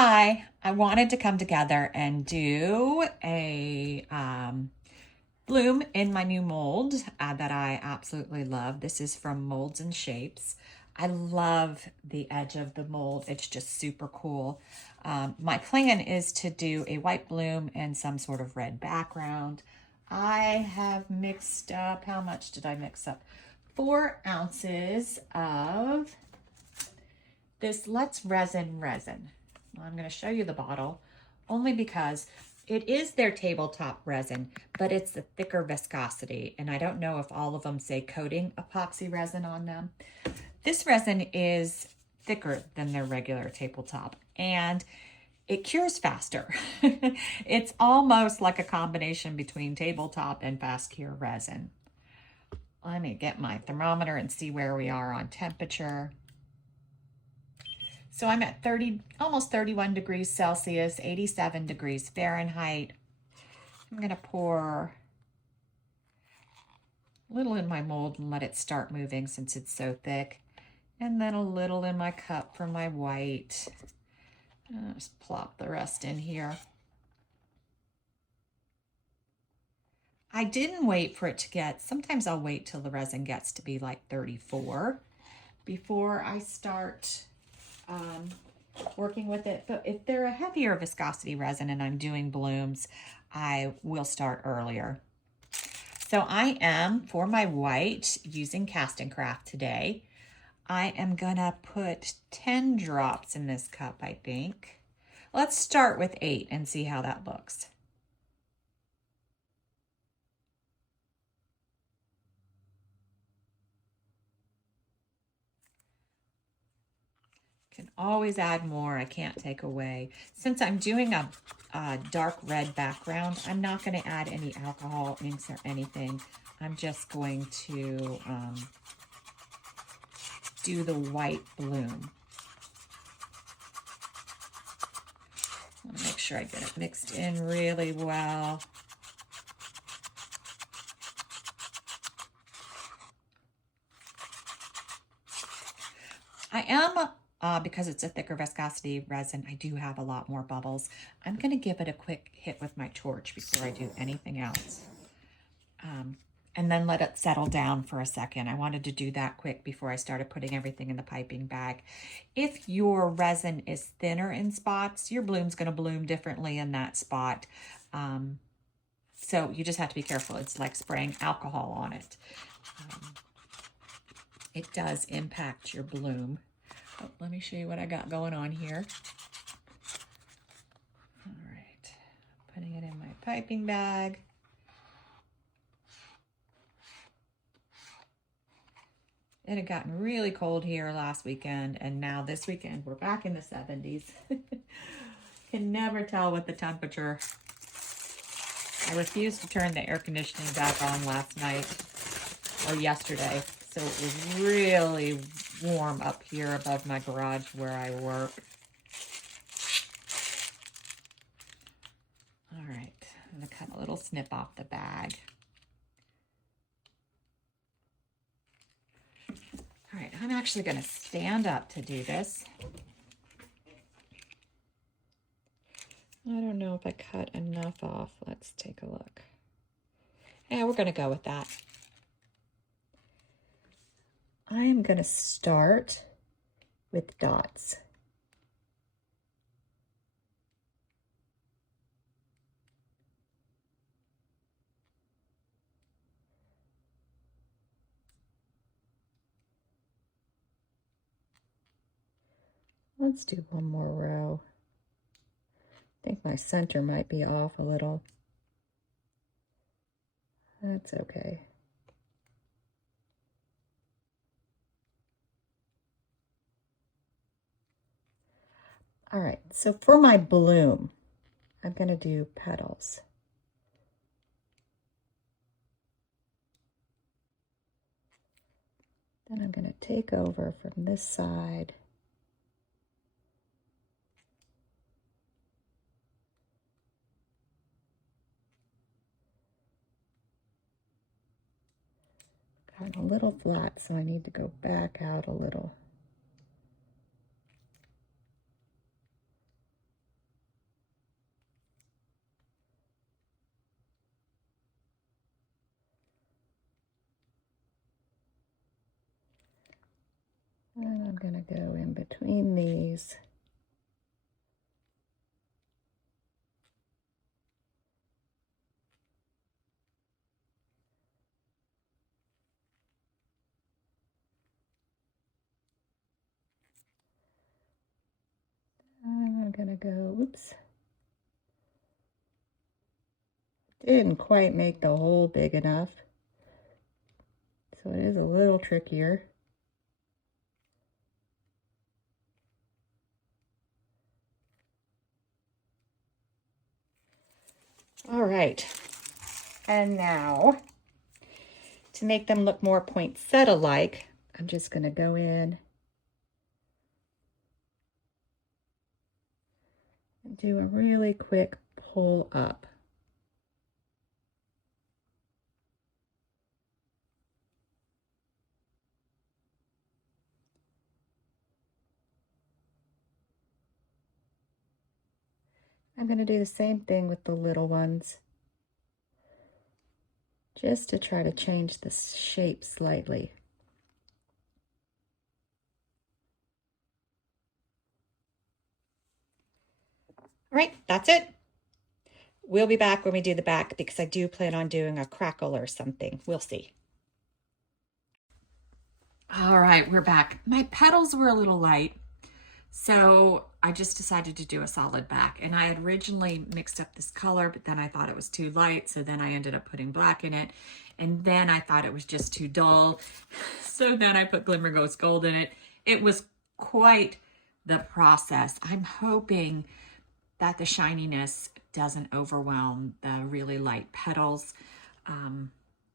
Hi, I wanted to come together and do a bloom in my new mold that I absolutely love. This is from Molds and Shapes. I love the edge of the mold. It's just super cool. My plan is to do a white bloom and some sort of red background. I have mixed up, how much did I mix up? 4 ounces of this Let's Resin. I'm going to show you the bottle only because it is their tabletop resin, but it's a thicker viscosity. And I don't know if all of them say coating epoxy resin on them. This resin is thicker than their regular tabletop and it cures faster. It's almost like a combination between tabletop and fast cure resin. Let me get my thermometer and see where we are on temperature. So I'm at almost 31 degrees Celsius, 87 degrees Fahrenheit. I'm going to pour a little in my mold and let it start moving since it's so thick. And then a little in my cup for my white. I'll just plop the rest in here. I didn't wait for it to get, sometimes I'll wait till the resin gets to be like 34 before I start working with it. But if they're a heavier viscosity resin and I'm doing blooms, I will start earlier. So I am, for my white, using CastinCraft today. I am gonna put 10 drops in this cup, I think. Let's start with 8 and see how that looks. Can always add more, I can't take away. Since I'm doing a dark red background, I'm not going to add any alcohol inks or anything. I'm just going to do the white bloom. I want to make sure I get it mixed in really well. I am because it's a thicker viscosity resin, I do have a lot more bubbles. I'm going to give it a quick hit with my torch before I do anything else. And then let it settle down for a second. I wanted to do that quick before I started putting everything in the piping bag. If your resin is thinner in spots, your bloom's going to bloom differently in that spot. So you just have to be careful. It's like spraying alcohol on it. It does impact your bloom. Oh, let me show you what I got going on here. All right, putting it in my piping bag. It had gotten really cold here last weekend, and now this weekend we're back in the 70s. Can never tell with the temperature. I refused to turn the air conditioning back on last night or yesterday, so it was really warm up here above my garage where I work. All right, I'm gonna cut a little snip off the bag. All right, I'm actually gonna stand up to do this. I don't know if I cut enough off. Let's take a look. Yeah, we're gonna go with that. I am gonna start with dots. Let's do one more row. I think my center might be off a little. That's okay. All right, so for my bloom, I'm going to do petals. Then I'm going to take over from this side. Got a little flat, so I need to go back out a little. gonna go in between these. I'm gonna go, oops. Didn't quite make the hole big enough. So it is a little trickier. All right. And now, to make them look more poinsettia-like, I'm just gonna go in and do a really quick pull up. I'm going to do the same thing with the little ones, just to try to change the shape slightly. All right, that's it. We'll be back when we do the back because I do plan on doing a crackle or something. We'll see. All right, we're back. My petals were a little light, so I just decided to do a solid back. And I had originally mixed up this color, but then I thought it was too light, so then I ended up putting black in it. And then I thought it was just too dull, so then I put Glimmer Ghost Gold in it. It was quite the process. I'm hoping that the shininess doesn't overwhelm the really light petals.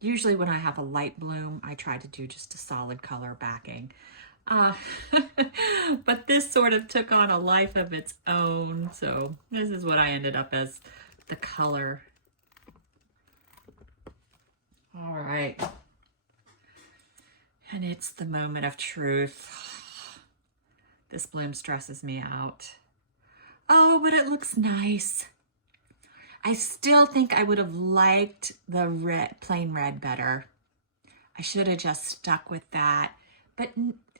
Usually when I have a light bloom, I try to do just a solid color backing. But this sort of took on a life of its own. So this is what I ended up as the color. All right. And it's the moment of truth. This bloom stresses me out. Oh, but it looks nice. I still think I would have liked the red, plain red better. I should have just stuck with that, but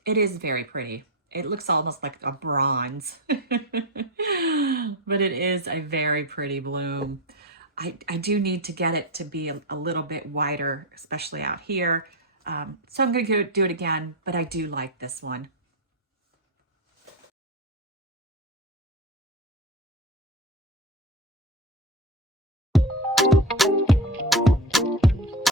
it is very pretty. It looks almost like a bronze, but it is a very pretty bloom. I do need to get it to be a little bit wider, especially out here. So I'm going to do it again, but I do like this one.